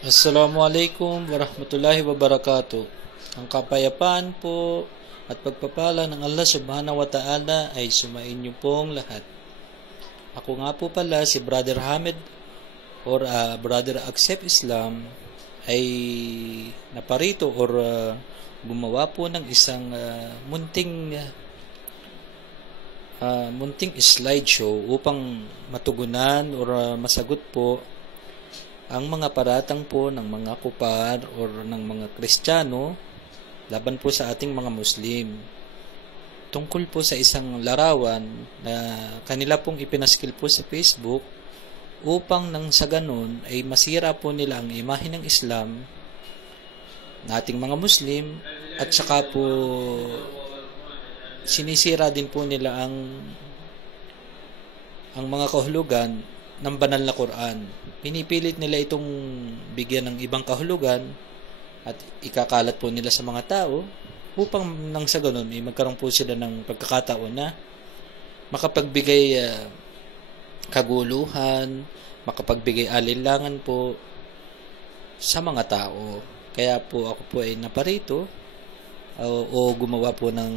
Assalamualaikum warahmatullahi wabarakatuh. Ang kapayapaan po at pagpapala ng Allah subhanahu wa ta'ala ay sumainyo pong lahat. Ako nga po pala si Brother Hamid or Brother Accept Islam ay naparito or gumawa po ng isang munting slideshow upang matugunan or masagot po ang mga paratang po ng mga kupar or ng mga Kristiyano laban po sa ating mga Muslim. Tungkol po sa isang larawan na kanila pong ipinaskil po sa Facebook upang nang sa ganun ay masira po nila ang imahe ng Islam na ating mga Muslim at saka po sinisira din po nila ang mga kahulugan ng banal na Quran. Pinipilit nila itong bigyan ng ibang kahulugan at ikakalat po nila sa mga tao upang nang sa ganun ay magkaroon po sila ng pagkakataon na makapagbigay kaguluhan, makapagbigay alinlangan po sa mga tao. Kaya po ako po ay naparito o gumawa po ng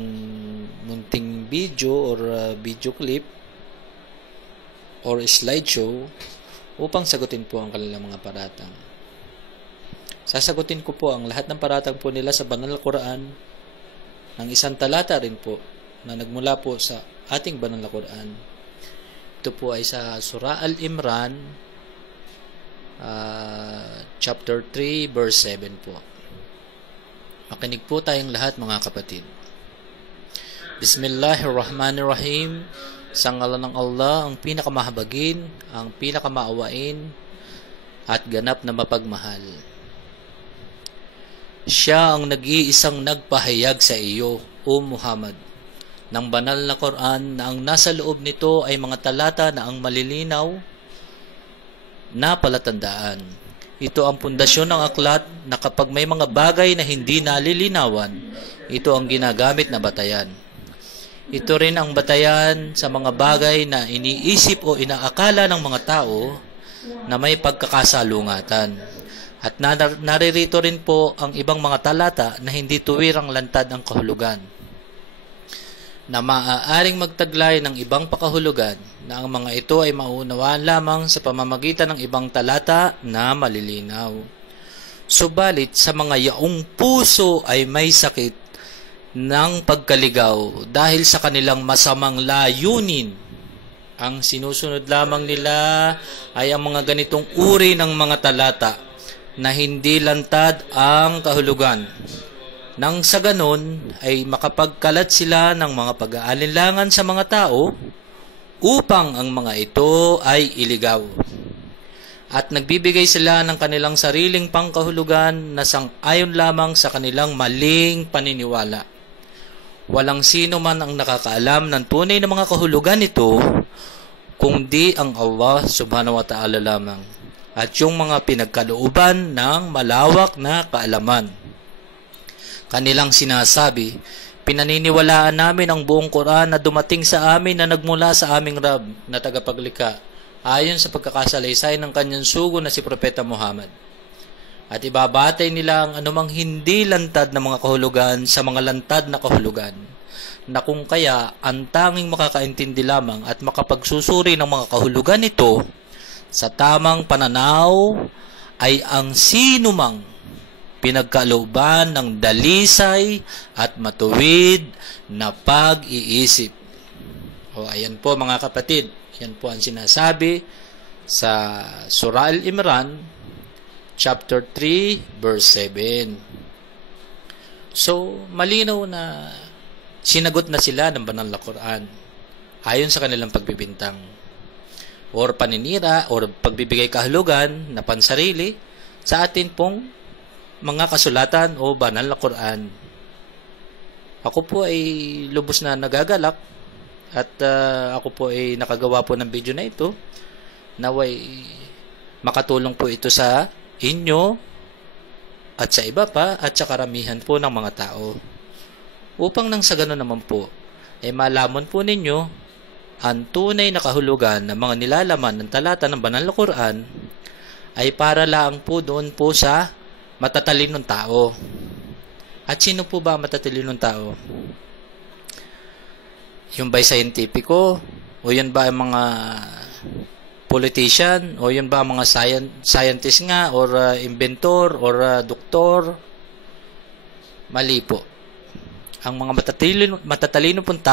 munting video or video clip or slideshow upang sagutin po ang kanilang mga paratang. Sasagutin ko po ang lahat ng paratang po nila sa banal na Quran ng isang talata rin po na nagmula po sa ating banal na Quran. Ito po ay sa Surah Al-Imran chapter 3 verse 7 po. Makinig po tayong lahat mga kapatid. Bismillahirrahmanirrahim. Sa ngalan ng Allah, ang pinakamahabagin, ang pinakamaawain, at ganap na mapagmahal. Siya ang nag-iisang nagpahayag sa iyo, O Muhammad, ng banal na Quran na ang nasa loob nito ay mga talata na ang malilinaw na palatandaan. Ito ang pundasyon ng aklat na kapag may mga bagay na hindi nalilinawan, ito ang ginagamit na batayan. Ito rin ang batayan sa mga bagay na iniisip o inaakala ng mga tao na may pagkakasalungatan. At naririto rin po ang ibang mga talata na hindi tuwirang lantad ang kahulugan, na maaaring magtaglay ng ibang pakahulugan na ang mga ito ay maunawaan lamang sa pamamagitan ng ibang talata na malilinaw. Subalit sa mga yaong puso ay may sakit ng pagkaligaw dahil sa kanilang masamang layunin. Ang sinusunod lamang nila ay ang mga ganitong uri ng mga talata na hindi lantad ang kahulugan. Nang sa ganon ay makapagkalat sila ng mga pag-aalinlangan sa mga tao upang ang mga ito ay iligaw. At nagbibigay sila ng kanilang sariling pangkahulugan na sang-ayon lamang sa kanilang maling paniniwala. Walang sino man ang nakakaalam ng tunay na mga kahulugan nito kundi ang Allah subhanahu wa ta'ala lamang at yung mga pinagkalooban ng malawak na kaalaman. Kanilang sinasabi, pinaniniwalaan namin ang buong Quran na dumating sa amin na nagmula sa aming Rab na tagapaglikha ayon sa pagkakasalaysay ng kanyang sugo na si Propeta Muhammad. At ibabatay nila ang anumang hindi lantad na mga kahulugan sa mga lantad na kahulugan, na kung kaya ang tanging makakaintindi lamang at makapagsusuri ng mga kahulugan nito sa tamang pananaw ay ang sinumang pinagkalooban ng dalisay at matuwid na pag-iisip. O ayan po mga kapatid, yan po ang sinasabi sa Surah Al-Imran chapter 3 verse 7. So, malinaw na sinagot na sila ng banal na Quran ayon sa kanilang pagbibintang or paninira or pagbibigay kahulugan na pansarili sa atin pong mga kasulatan o banal na Quran. Ako po ay lubos na nagagalak at ako po ay nakagawa po ng video na ito. Naway makatulong po ito sa inyo at sa iba pa at sa karamihan po ng mga tao upang nang sa gano'n naman po ay malaman po ninyo ang tunay na kahulugan ng mga nilalaman ng talata ng banal na Quran ay para lang po doon po sa matatalinong tao. At sino po ba matatalinong tao? Yung ba'y scientifico? O yun ba ang mga politician? O yun ba ang mga scientist nga? Or inventor? Or doktor? Mali po. Ang mga matatalino pong tao